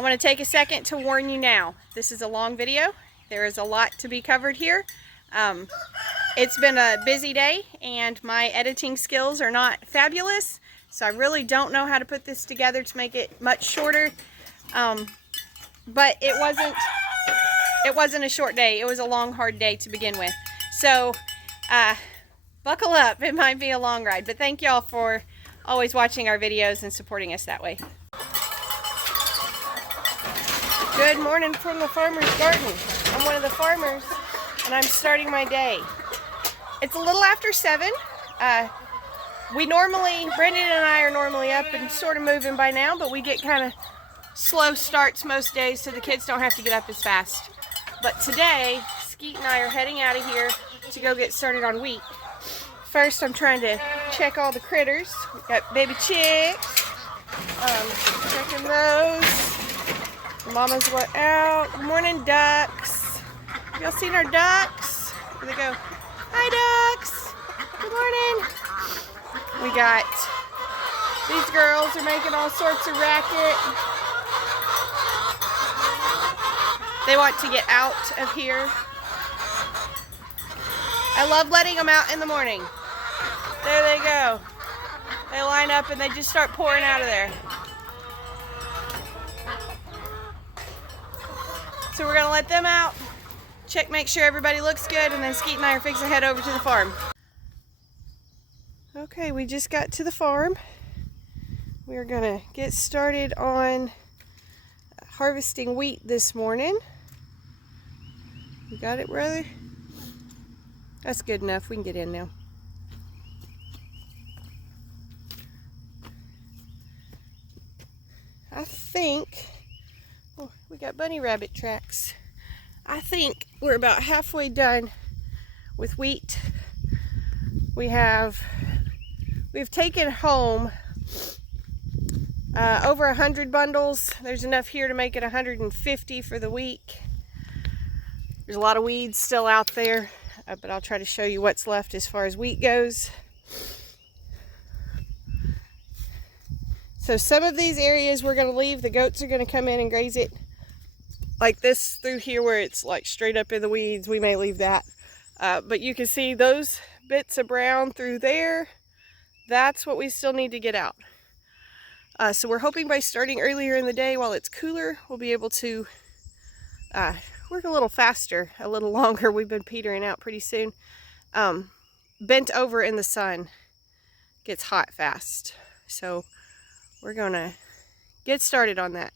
I want to take a second to warn you now. This is a long video. There is a lot to be covered here. It's been a busy day and my editing skills are not fabulous, so I really don't know how to put this together to make it much shorter. But it wasn't a short day. It was a long, hard day to begin with. So buckle up. It might be a long ride, but thank y'all for always watching our videos and supporting us that way. Good morning from the farmer's garden. I'm one of the farmers and I'm starting my day. It's a little after 7. Brendan and I are normally up and sort of moving by now, but we get kind of slow starts most days so the kids don't have to get up as fast. But today, Skeet and I are heading out of here to go get started on wheat. First, I'm trying to check all the critters. We've got baby chicks. Checking those. The mamas went out. Good morning, ducks. Y'all seen our ducks? Here they go. Hi, ducks. Good morning. We got these girls are making all sorts of racket. They want to get out of here. I love letting them out in the morning. There they go. They line up and they just start pouring out of there. So we're gonna let them out, make sure everybody looks good, and then Skeet and I are fixing to head over to the farm. Okay, we just got to the farm. We're gonna get started on harvesting wheat this morning. You got it, brother? That's good enough. We can get in now. I think, oh, we got bunny rabbit tracks. I think we're about halfway done with wheat. We've taken home over 100 bundles. There's enough here to make it 150 for the week. There's a lot of weeds still out there, but I'll try to show you what's left as far as wheat goes. So some of these areas we're going to leave. The goats are going to come in and graze it. Like this through here where it's like straight up in the weeds, we may leave that. But you can see those bits of brown through there. That's what we still need to get out. So we're hoping by starting earlier in the day while it's cooler, we'll be able to work a little faster, a little longer. We've been petering out pretty soon. Bent over in the sun gets hot fast. So we're gonna get started on that.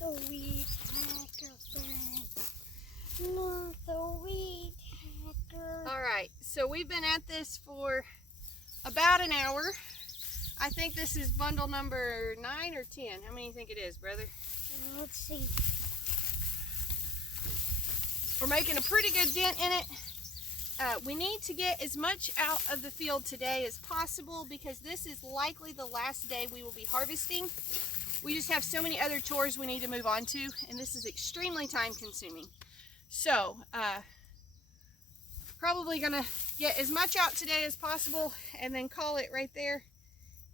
The weed hacker friend. Not the weed hacker. All right, So we've been at this for about an hour. I think this is bundle number 9 or 10. How many do you think it is, brother? Let's see. We're making a pretty good dent in it. We need to get as much out of the field today as possible because this is likely the last day we will be harvesting. We just have so many other chores we need to move on to, and this is extremely time consuming. So, probably gonna get as much out today as possible and then call it right there.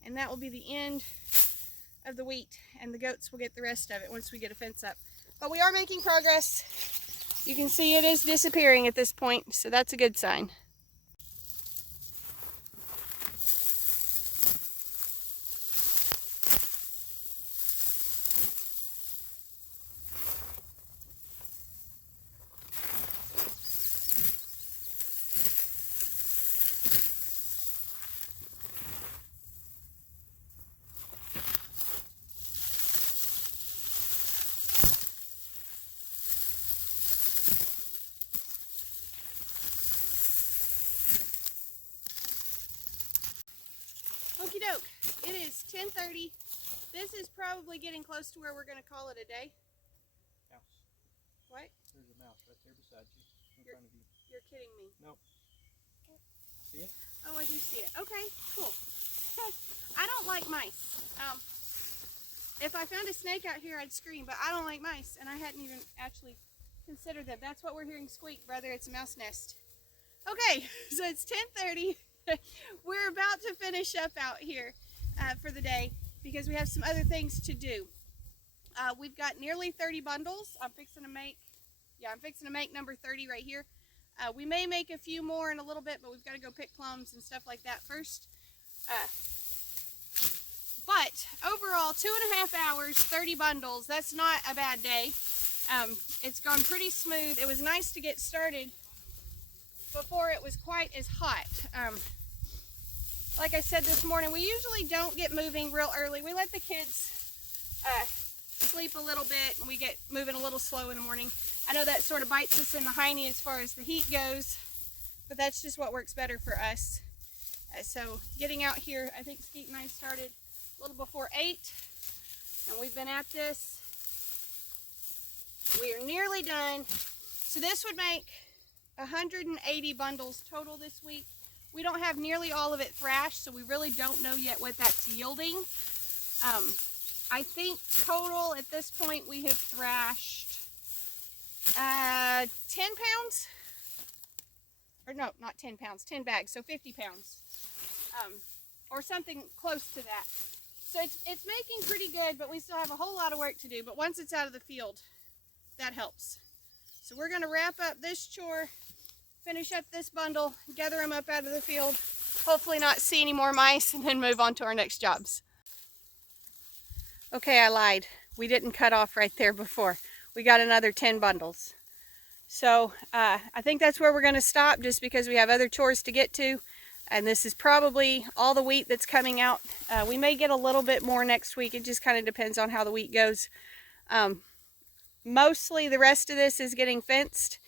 And that will be the end of the wheat, and the goats will get the rest of it once we get a fence up. But we are making progress. You can see it is disappearing at this point, so that's a good sign. Okie doke, it is 10:30. This is probably getting close to where we're going to call it a day. Mouse. What? There's a mouse right there beside you. In front of you. You're kidding me. Nope. See it? Oh, I do see it. Okay, cool. I don't like mice. If I found a snake out here, I'd scream, but I don't like mice, and I hadn't even actually considered them. That's what we're hearing squeak, brother. It's a mouse nest. Okay, so it's 10:30. We're about to finish up out here for the day because we have some other things to do. We've got nearly 30 bundles. I'm fixing to make number 30 right here. We may make a few more in a little bit, but we've got to go pick plums and stuff like that first. But overall, 2.5 hours, 30 bundles. That's not a bad day. It's gone pretty smooth. It was nice to get started before it was quite as hot. Like I said this morning, we usually don't get moving real early. We let the kids sleep a little bit and we get moving a little slow in the morning. I know that sort of bites us in the hiney as far as the heat goes, but that's just what works better for us. So getting out here, I think Skeet and I started a little before 8, and we've been at this. We are nearly done. So this would make 180 bundles total this week. We don't have nearly all of it thrashed, so we really don't know yet what that's yielding. I think total at this point we have thrashed 10 pounds. Or no, not 10 pounds, 10 bags, so 50 pounds. Or something close to that. So it's making pretty good, but we still have a whole lot of work to do. But once it's out of the field, that helps. So we're going to wrap up this chore, finish up this bundle, gather them up out of the field, hopefully not see any more mice, and then move on to our next jobs. Okay, I lied. We didn't cut off right there before. We got another 10 bundles. So I think that's where we're going to stop just because we have other chores to get to. And this is probably all the wheat that's coming out. We may get a little bit more next week. It just kind of depends on how the wheat goes. Mostly the rest of this is getting fenced,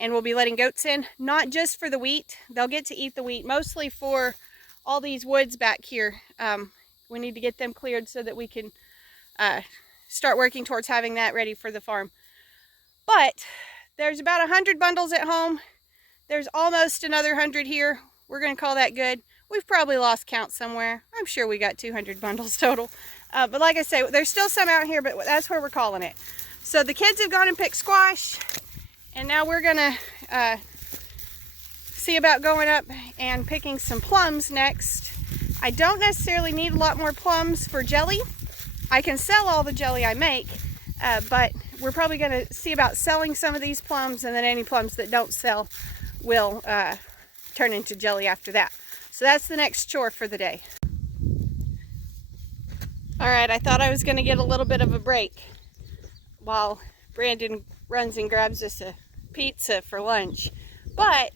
and we'll be letting goats in. Not just for the wheat. They'll get to eat the wheat. Mostly for all these woods back here. We need to get them cleared so that we can start working towards having that ready for the farm. But there's about 100 bundles at home. There's almost another 100 here. We're going to call that good. We've probably lost count somewhere. I'm sure we got 200 bundles total. But like I say, there's still some out here, but that's where we're calling it. So the kids have gone and picked squash. And now we're going to see about going up and picking some plums next. I don't necessarily need a lot more plums for jelly. I can sell all the jelly I make, but we're probably going to see about selling some of these plums, and then any plums that don't sell will turn into jelly after that. So that's the next chore for the day. All right, I thought I was going to get a little bit of a break while Brandon runs and grabs us a pizza for lunch, but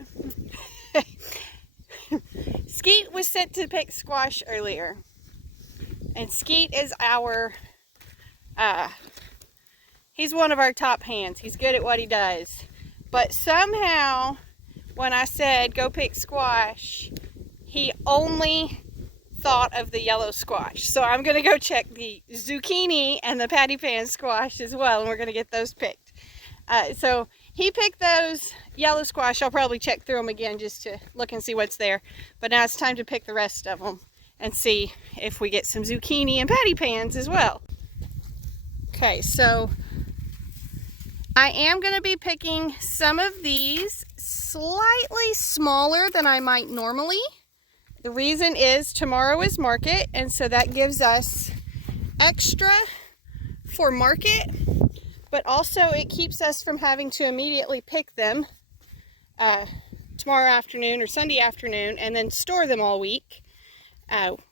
Skeet was sent to pick squash earlier, and Skeet is our he's one of our top hands. He's good at what he does, but somehow when I said go pick squash, he only thought of the yellow squash. So I'm going to go check the zucchini and the patty pan squash as well, and we're going to get those picked. So he picked those yellow squash. I'll probably check through them again just to look and see what's there. But now it's time to pick the rest of them and see if we get some zucchini and patty pans as well. Okay, so I am going to be picking some of these slightly smaller than I might normally. The reason is tomorrow is market, and so that gives us extra for market, but also it keeps us from having to immediately pick them tomorrow afternoon or Sunday afternoon and then store them all week.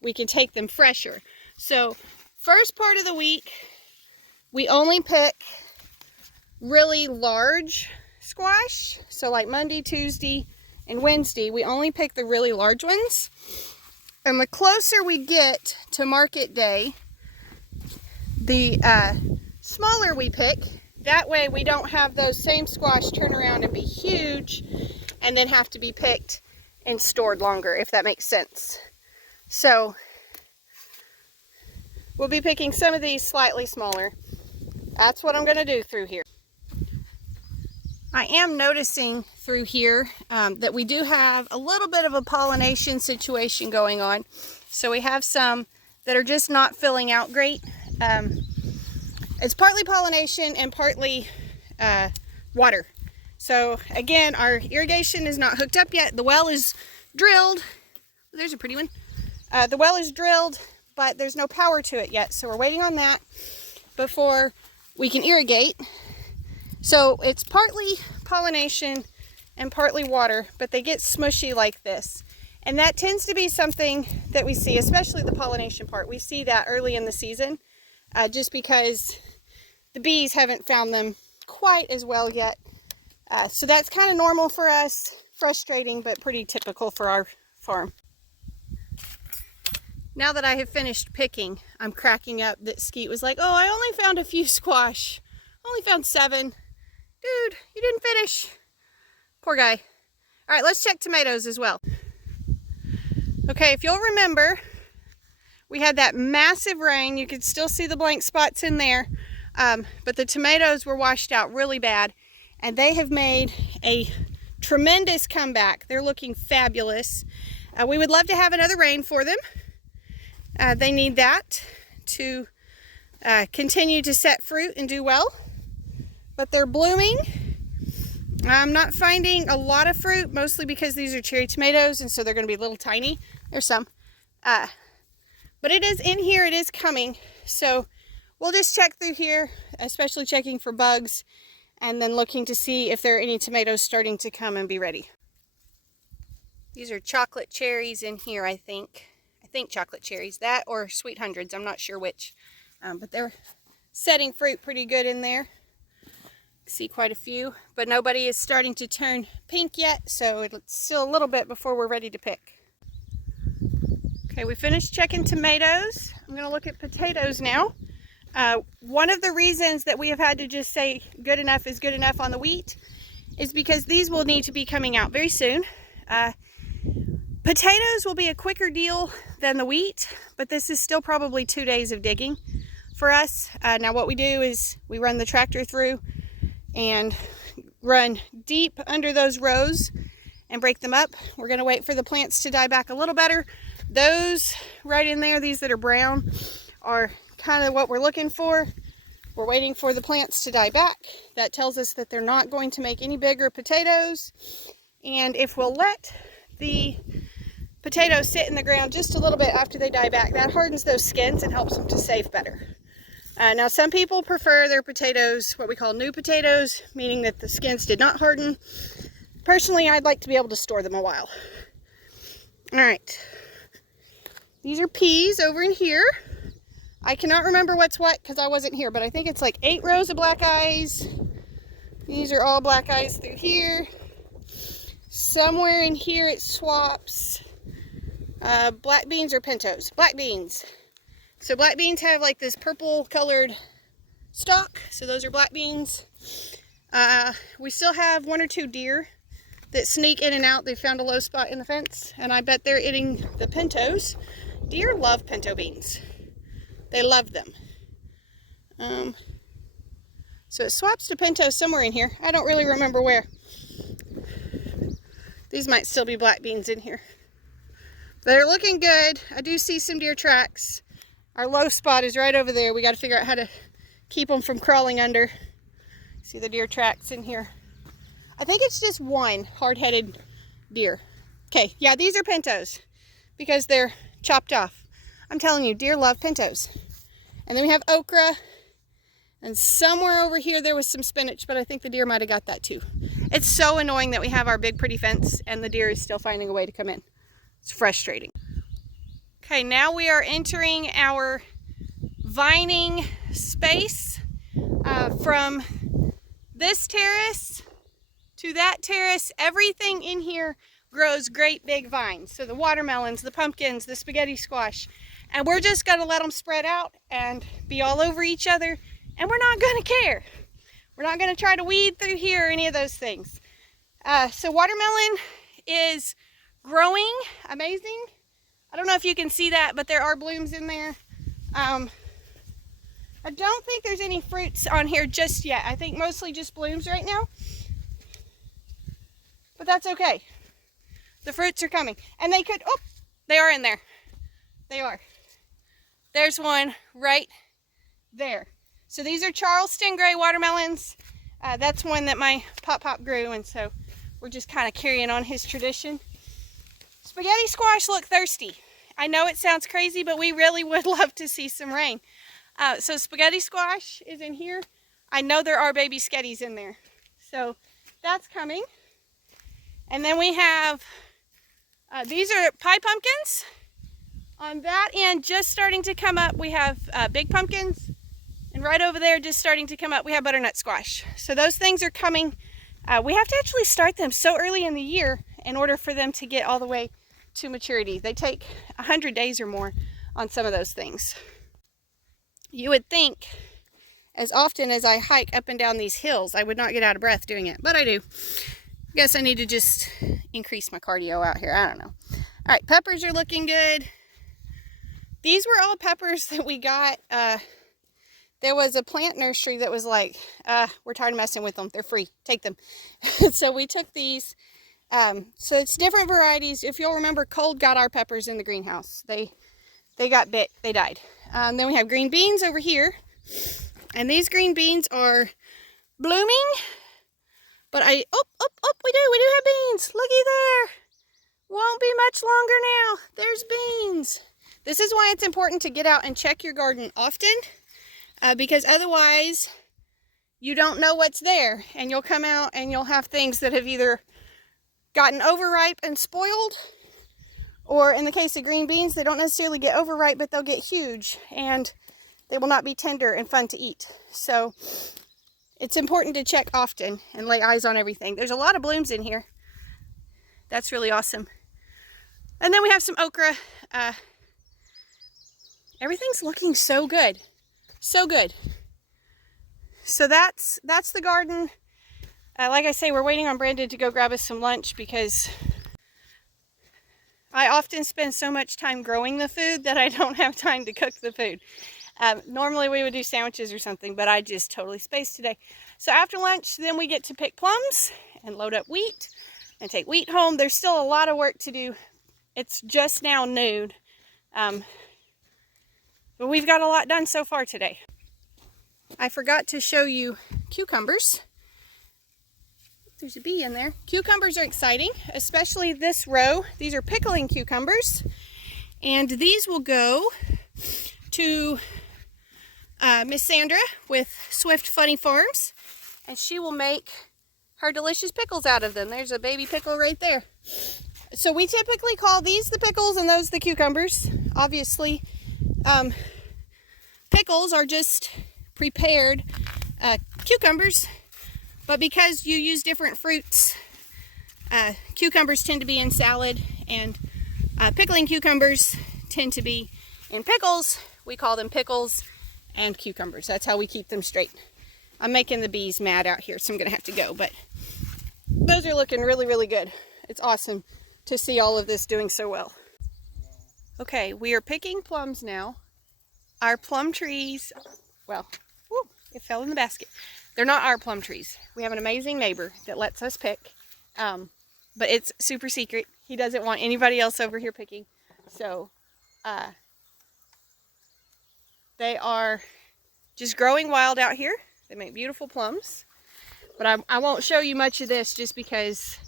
We can take them fresher. So first part of the week, we only pick really large squash. So like Monday, Tuesday, and Wednesday, we only pick the really large ones. And the closer we get to market day, the smaller we pick. That way we don't have those same squash turn around and be huge and then have to be picked and stored longer, if that makes sense. So we'll be picking some of these slightly smaller. That's what I'm going to do through here. I am noticing through here that we do have a little bit of a pollination situation going on. So we have some that are just not filling out great. It's partly pollination and partly water. So again, our irrigation is not hooked up yet. The well is drilled. There's a pretty one. The well is drilled, but there's no power to it yet. So we're waiting on that before we can irrigate. So it's partly pollination and partly water, but they get smushy like this. And that tends to be something that we see, especially the pollination part. We see that early in the season, just because the bees haven't found them quite as well yet. So that's kind of normal for us, frustrating, but pretty typical for our farm. Now that I have finished picking, I'm cracking up that Skeet was like, oh, I only found a few squash. Only found 7. Dude, you didn't finish. Poor guy. All right, let's check tomatoes as well. Okay, if you'll remember, we had that massive rain. You could still see the blank spots in there, but the tomatoes were washed out really bad, and they have made a tremendous comeback. They're looking fabulous. We would love to have another rain for them. They need that to continue to set fruit and do well. But they're blooming. I'm not finding a lot of fruit, mostly because these are cherry tomatoes, and so they're going to be a little tiny. There's some. But it is in here. It is coming. So we'll just check through here, especially checking for bugs, and then looking to see if there are any tomatoes starting to come and be ready. These are chocolate cherries in here, I think. I think chocolate cherries. That or sweet hundreds. I'm not sure which. But they're setting fruit pretty good in there. See quite a few, but nobody is starting to turn pink yet, so it's still a little bit before we're ready to pick. Okay, we finished checking tomatoes. I'm going to look at potatoes now. One of the reasons that we have had to just say good enough is good enough on the wheat is because these will need to be coming out very soon. Potatoes will be a quicker deal than the wheat, but this is still probably 2 days of digging for us. Now what we do is we run the tractor through and run deep under those rows and break them up. We're going to wait for the plants to die back a little better. Those right in there, these that are brown, are kind of what we're looking for. We're waiting for the plants to die back. That tells us that they're not going to make any bigger potatoes. And if we'll let the potatoes sit in the ground just a little bit after they die back, that hardens those skins and helps them to save better. Now some people prefer their potatoes, what we call new potatoes, meaning that the skins did not harden. Personally, I'd like to be able to store them a while. All right, these are peas over in here. I cannot remember what's what because I wasn't here, but I think it's like 8 rows of black eyes. These are all black eyes through here. Somewhere in here it swaps. Black beans or pintos? Black beans. So black beans have like this purple colored stalk. So those are black beans. We still have 1 or 2 deer that sneak in and out. They found a low spot in the fence, and I bet they're eating the pintos. Deer love pinto beans. They love them. So it swaps to pinto somewhere in here. I don't really remember where. These might still be black beans in here. They're looking good. I do see some deer tracks. Our low spot is right over there. We got to figure out how to keep them from crawling under. See the deer tracks in here. I think it's just one hard-headed deer. Okay, yeah, these are pintos because they're chopped off. I'm telling you, deer love pintos. And then we have okra. And somewhere over here there was some spinach, but I think the deer might have got that too. It's so annoying that we have our big pretty fence and the deer is still finding a way to come in. It's frustrating. Okay, now we are entering our vining space from this terrace to that terrace. Everything in here grows great big vines. So the watermelons, the pumpkins, the spaghetti squash. And we're just gonna let them spread out and be all over each other. And we're not gonna care. We're not gonna try to weed through here or any of those things. So watermelon is growing, amazing. I don't know if you can see that, but there are blooms in there. I don't think there's any fruits on here just yet. I think mostly just blooms right now. But that's okay. The fruits are coming. And they could, oh, they are in there. They are. There's one right there. So these are Charleston gray watermelons. That's one that my Pop grew, and so we're just kind of carrying on his tradition. Spaghetti squash look thirsty. I know it sounds crazy, but we really would love to see some rain. So spaghetti squash is in here. I know there are baby sketties in there. So that's coming. And then we have, these are pie pumpkins. On that end, just starting to come up, we have big pumpkins. And right over there, just starting to come up, we have butternut squash. So those things are coming. We have to actually start them so early in the year in order for them to get all the way to maturity. They take 100 days or more on some of those things. You would think, as often as I hike up and down these hills, I would not get out of breath doing it, but I do. I guess I need to just increase my cardio out here. I don't know. All right, peppers are looking good. These were all peppers that we got. There was a plant nursery that was like, we're tired of messing with them. They're free. Take them. So we took these. So it's different varieties. If you'll remember, Cold got our peppers in the greenhouse. They got bit. They died. Then we have green beans over here. And these green beans are blooming. But we do have beans. Looky there. Won't be much longer now. There's beans. This is why it's important to get out and check your garden often. Because otherwise you don't know what's there, and you'll come out and you'll have things that have either gotten overripe and spoiled, or in the case of green beans, they don't necessarily get overripe, but they'll get huge and they will not be tender and fun to eat. So it's important to check often and lay eyes on everything. There's a lot of blooms in here. That's really awesome. And then we have some okra. Everything's looking so good. So good. So that's the garden. Like I say, we're waiting on Brandon to go grab us some lunch because I often spend so much time growing the food that I don't have time to cook the food. Normally we would do sandwiches or something, but I just totally spaced today. So after lunch, then we get to pick plums and load up wheat and take wheat home. There's still a lot of work to do. It's just now noon. But we've got a lot done so far today. I forgot to show you cucumbers. There's a bee in there. Cucumbers are exciting, especially this row. These are pickling cucumbers. And these will go to Miss Sandra with Swift Funny Farms. And she will make her delicious pickles out of them. There's a baby pickle right there. So we typically call these the pickles and those the cucumbers. Obviously, pickles are just prepared cucumbers, but because you use different fruits, cucumbers tend to be in salad, and pickling cucumbers tend to be in pickles. We call them pickles and cucumbers. That's how we keep them straight. I'm making the bees mad out here, so I'm gonna have to go, but those are looking really, really good. It's awesome to see all of this doing so well. Okay, we are picking plums now. Our plum trees, well, whoo, it fell in the basket. They're not our plum trees. We have an amazing neighbor that lets us pick, but it's super secret. He doesn't want anybody else over here picking. So they are just growing wild out here. They make beautiful plums. But I won't show you much of this just because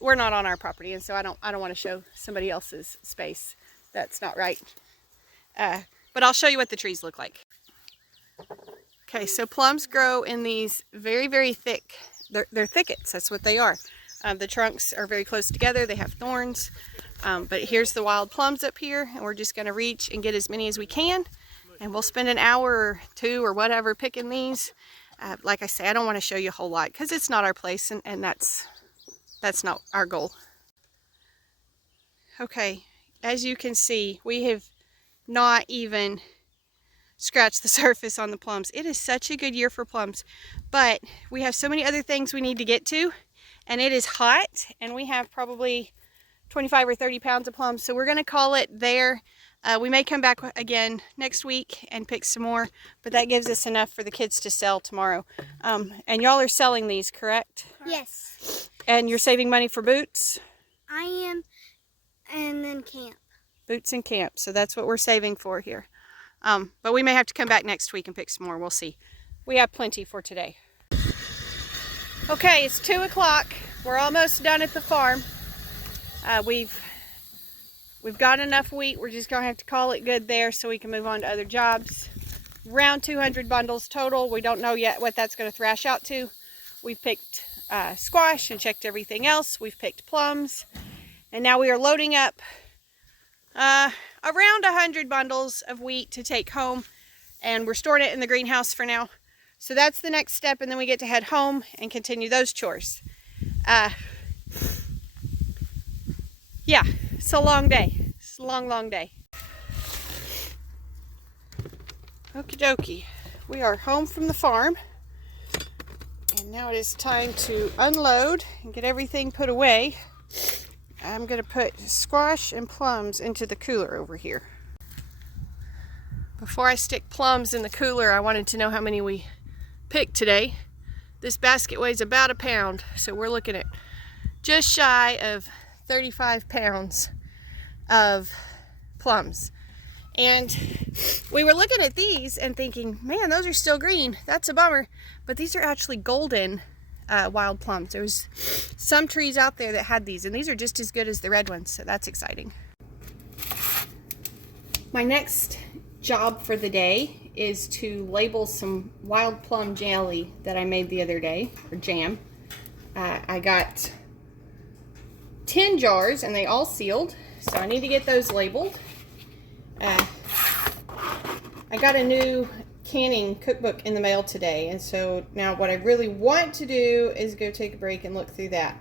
we're not on our property, and so I don't want to show somebody else's space. That's not right. But I'll show you what the trees look like. Okay, so plums grow in these very, very thick, they're thickets, that's what they are. The trunks are very close together, they have thorns. But here's the wild plums up here, and we're just gonna reach and get as many as we can. And we'll spend an hour or two or whatever picking these. Like I say, I don't want to show you a whole lot because it's not our place, and that's not our goal. Okay, as you can see, we have not even scratched the surface on the plums. It is such a good year for plums, but we have so many other things we need to get to, and it is hot, and we have probably 25 or 30 pounds of plums, so we're going to call it there. We may come back again next week and pick some more, but that gives us enough for the kids to sell tomorrow. And y'all are selling these, correct? Yes. And you're saving money for boots? I am, and then camp. Boots and camp, so that's what we're saving for here. But we may have to come back next week and pick some more, we'll see. We have plenty for today. Okay, it's 2 o'clock. We're almost done at the farm. We've got enough wheat. We're just going to have to call it good there so we can move on to other jobs. Around 200 bundles total. We don't know yet what that's going to thrash out to. We've picked squash and checked everything else. We've picked plums. And now we are loading up around 100 bundles of wheat to take home. And we're storing it in the greenhouse for now. So that's the next step, and then we get to head home and continue those chores. Yeah, it's a long day. It's a long, long day. Okie dokie. We are home from the farm. And now it is time to unload and get everything put away. I'm going to put squash and plums into the cooler over here. Before I stick plums in the cooler, I wanted to know how many we picked today. This basket weighs about a pound, so we're looking at just shy of 35 pounds of plums. And we were looking at these and thinking, man, those are still green. That's a bummer. But these are actually golden wild plums. There was some trees out there that had these, and these are just as good as the red ones, so that's exciting. My next job for the day is to label some wild plum jelly that I made the other day, or jam. I got 10 jars and they all sealed, so I need to get those labeled. I got a new canning cookbook in the mail today, and so now what I really want to do is go take a break and look through that.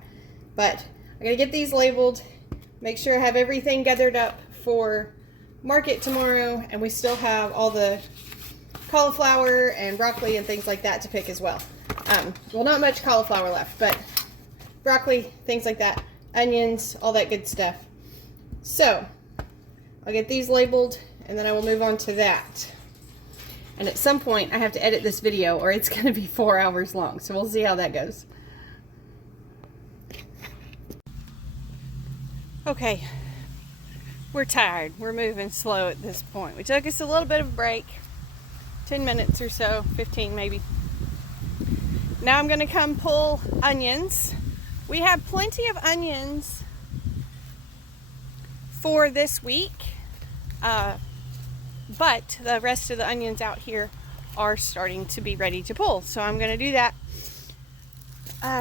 But I gotta get these labeled, make sure I have everything gathered up for market tomorrow, and we still have all the cauliflower and broccoli and things like that to pick as well. Well, not much cauliflower left, but broccoli, things like that, onions, all that good stuff. So I'll get these labeled, and then I will move on to that. And at some point I have to edit this video, or it's going to be 4 hours long, so we'll see how that goes. Okay, we're tired. We're moving slow at this point. We took us a little bit of a break, 10 minutes or so, 15 maybe. Now I'm going to come pull onions. We have plenty of onions for this week, but the rest of the onions out here are starting to be ready to pull, so I'm going to do that.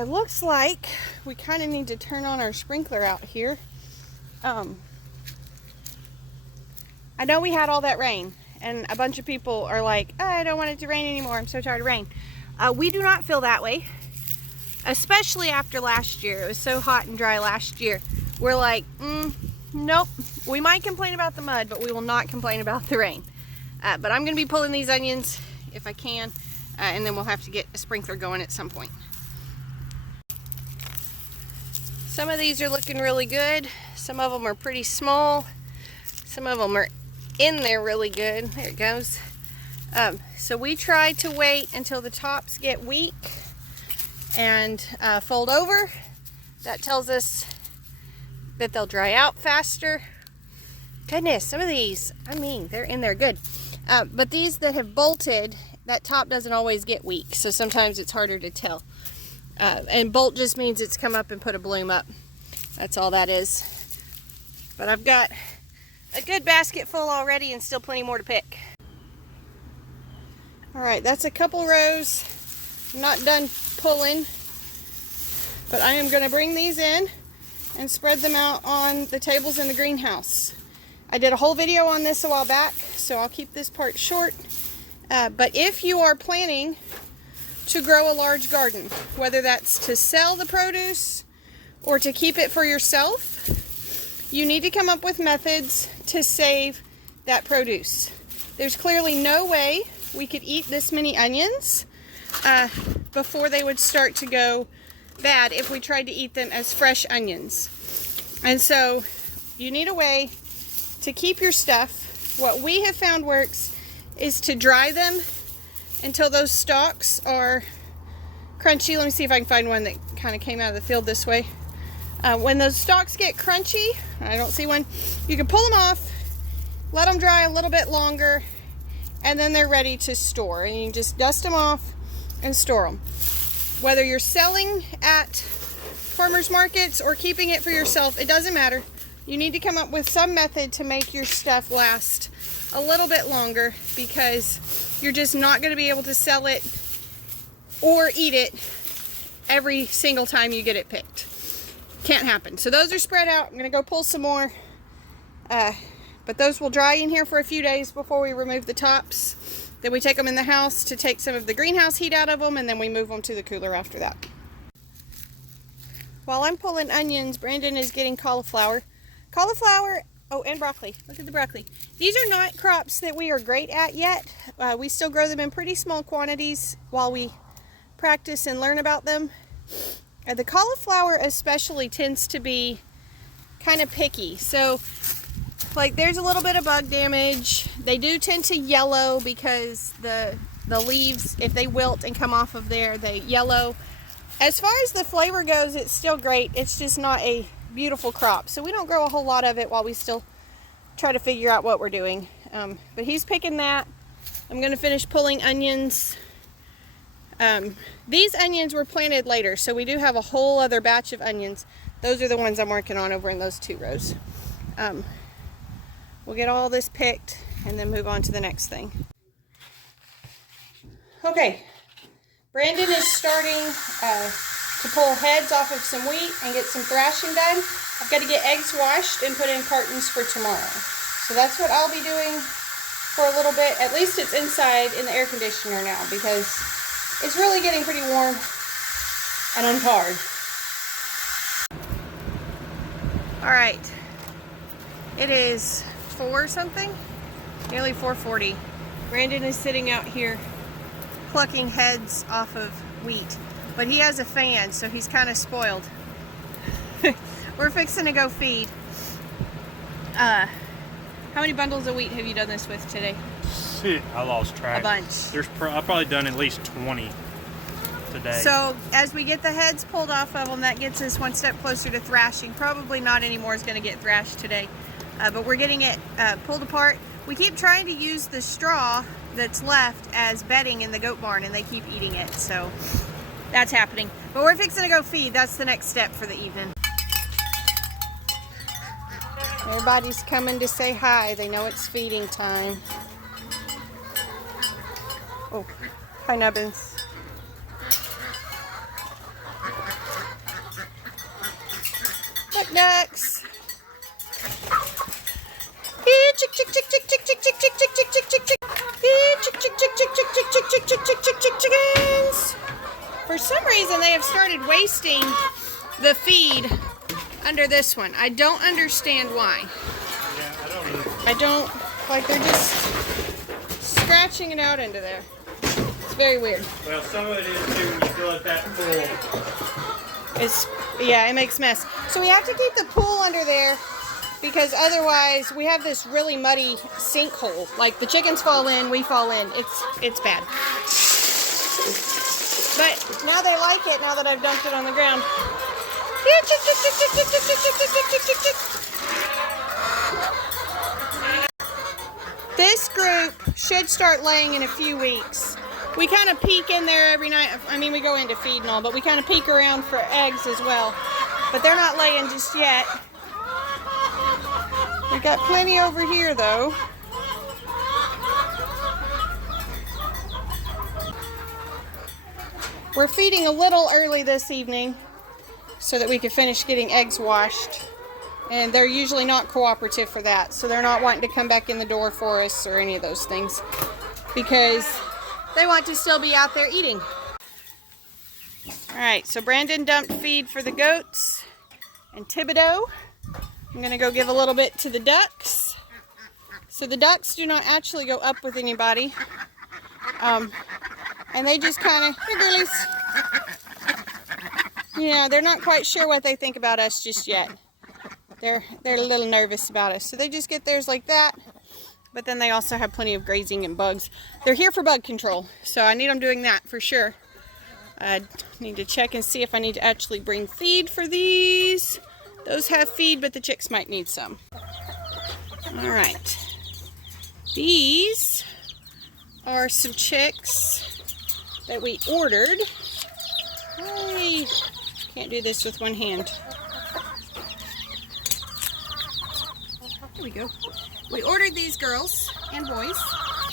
Looks like we kind of need to turn on our sprinkler out here. I know we had all that rain, and a bunch of people are like, oh, I don't want it to rain anymore, I'm so tired of rain. We do not feel that way, especially after last year. It was so hot and dry last year. We're like, nope. We might complain about the mud, but we will not complain about the rain. But I'm going to be pulling these onions if I can, and then we'll have to get a sprinkler going at some point. Some of these are looking really good. Some of them are pretty small. Some of them are in there really good. There it goes. So we try to wait until the tops get weak and fold over. That tells us that they'll dry out faster. Goodness, some of these, I mean, they're in there good. But these that have bolted, that top doesn't always get weak, so sometimes it's harder to tell. And bolt just means it's come up and put a bloom up. That's all that is. But I've got a good basket full already and still plenty more to pick. All right, that's a couple rows. I'm not done pulling, but I am going to bring these in and spread them out on the tables in the greenhouse. I did a whole video on this a while back, so I'll keep this part short. But if you are planning to grow a large garden, whether that's to sell the produce or to keep it for yourself, you need to come up with methods to save that produce. There's clearly no way we could eat this many onions before they would start to go bad if we tried to eat them as fresh onions. And so you need a way to keep your stuff. What we have found works is to dry them until those stalks are crunchy. Let me see if I can find one that kind of came out of the field this way. When those stalks get crunchy, I don't see one, you can pull them off, let them dry a little bit longer, and then they're ready to store. And you can just dust them off and store them. Whether you're selling at farmers markets or keeping it for yourself, it doesn't matter. You need to come up with some method to make your stuff last a little bit longer, because you're just not going to be able to sell it or eat it every single time you get it picked. Can't happen. So those are spread out. I'm going to go pull some more. But those will dry in here for a few days before we remove the tops. Then we take them in the house to take some of the greenhouse heat out of them, and then we move them to the cooler after that. While I'm pulling onions, Brandon is getting cauliflower. Cauliflower, oh, and broccoli. Look at the broccoli. These are not crops that we are great at yet. We still grow them in pretty small quantities while we practice and learn about them. The cauliflower especially tends to be kind of picky. So, like, there's a little bit of bug damage. They do tend to yellow because the leaves, if they wilt and come off of there, they yellow. As far as the flavor goes, it's still great. It's just not a beautiful crop. So we don't grow a whole lot of it while we still try to figure out what we're doing. But he's picking that. I'm going to finish pulling onions. These onions were planted later, so we do have a whole other batch of onions. Those are the ones I'm working on over in those 2 rows. We'll get all this picked and then move on to the next thing. Okay, Brandon is starting to pull heads off of some wheat and get some thrashing done. I've got to get eggs washed and put in cartons for tomorrow. So that's what I'll be doing for a little bit. At least it's inside in the air conditioner now, because it's really getting pretty warm and untarred. All right, it is 4 something, nearly 4:40. Brandon is sitting out here plucking heads off of wheat, but he has a fan, so he's kind of spoiled. We're fixing to go feed. How many bundles of wheat have you done this with today? I lost track. A bunch. I've probably done at least 20 today. So as we get the heads pulled off of them, that gets us one step closer to thrashing. Probably not anymore is going to get thrashed today, but we're getting it pulled apart. We keep trying to use the straw that's left as bedding in the goat barn, and they keep eating it, so that's happening. But we're fixing to go feed. That's the next step for the evening. Everybody's coming to say hi. They know it's feeding time. Oh, hi Nubbins. Ducks. Chick chick chick chick chick chick chick chick chick chick chick chick chick. Chick chick chick chick chick chick chick chick chick chick chick chick chickens. For some reason they have started wasting the feed under this one. I don't understand why. Yeah, I don't, like, they're just scratching it out into there. It's very weird. Well, some of it is too when you fill it that full. It's Yeah, it makes mess. So we have to keep the pool under there because otherwise we have this really muddy sinkhole. Like the chickens fall in, we fall in. It's bad. But now they like it now that I've dumped it on the ground. This group should start laying in a few weeks. We kind of peek in there every night. I mean, we go in to feed and all, but we kind of peek around for eggs as well. But they're not laying just yet. We got plenty over here though. We're feeding a little early this evening so that we can finish getting eggs washed. And they're usually not cooperative for that, so they're not wanting to come back in the door for us or any of those things because they want to still be out there eating. Alright, so Brandon dumped feed for the goats and Thibodeau. I'm going to go give a little bit to the ducks. So the ducks do not actually go up with anybody. And they just kind of, hey girlies. Yeah, they're not quite sure what they think about us just yet. They're a little nervous about us. So they just get theirs like that. But then they also have plenty of grazing and bugs. They're here for bug control. So I need them doing that for sure. I need to check and see if I need to actually bring feed for these. Those have feed, but the chicks might need some. Alright. These are some chicks that we ordered. I can't do this with one hand. Here we go. We ordered these girls and boys.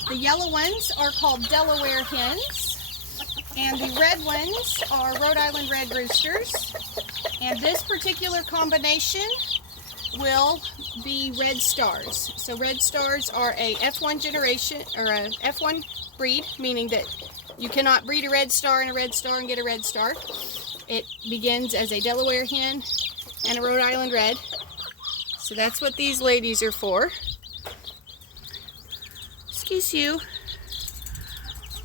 The yellow ones are called Delaware hens, and the red ones are Rhode Island red roosters. And this particular combination will be red stars. So red stars are a F1 generation, or a F1 breed, meaning that you cannot breed a red star and a red star and get a red star. It begins as a Delaware hen and a Rhode Island red. So that's what these ladies are for. Excuse you.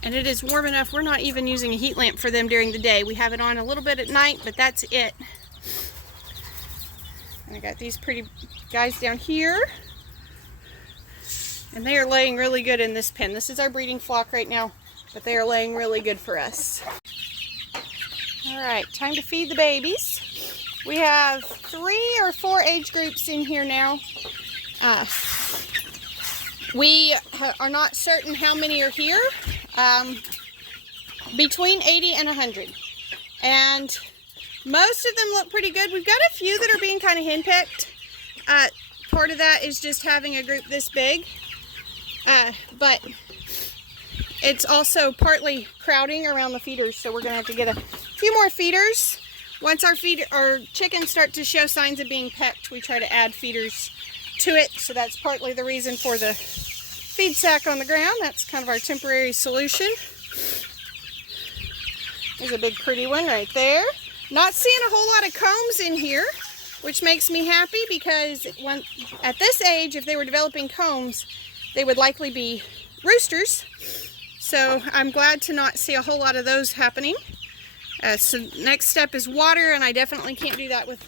And it is warm enough. We're not even using a heat lamp for them during the day. We have it on a little bit at night, but that's it. And I got these pretty guys down here. And they are laying really good in this pen. This is our breeding flock right now, but they are laying really good for us. All right, time to feed the babies. We have 3 or 4 age groups in here now. We are not certain how many are here. Between 80 and 100. And most of them look pretty good. We've got a few that are being kind of henpecked. Part of that is just having a group this big. But it's also partly crowding around the feeders, so we're going to have to get a few more feeders. Once our chickens start to show signs of being pecked, we try to add feeders to it. So that's partly the reason for the feed sack on the ground. That's kind of our temporary solution. There's a big pretty one right there. Not seeing a whole lot of combs in here, which makes me happy because at this age, if they were developing combs, they would likely be roosters. So I'm glad to not see a whole lot of those happening. So next step is water, and I definitely can't do that with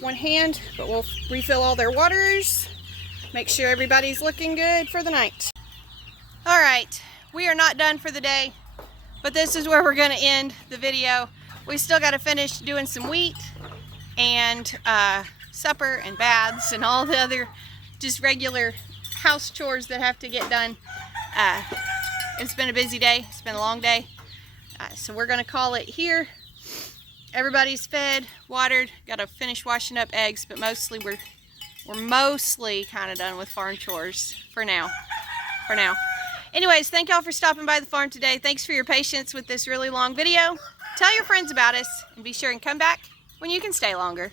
one hand, but we'll refill all their waters, make sure everybody's looking good for the night. All right, we are not done for the day, but this is where we're going to end the video. We still got to finish doing some wheat and supper and baths and all the other just regular house chores that have to get done. It's been a busy day. It's been a long day. So we're going to call it here. Everybody's fed, watered, got to finish washing up eggs, but mostly we're mostly kind of done with farm chores for now. Anyways, thank y'all for stopping by the farm today. Thanks for your patience with this really long video. Tell your friends about us, and be sure and come back when you can stay longer.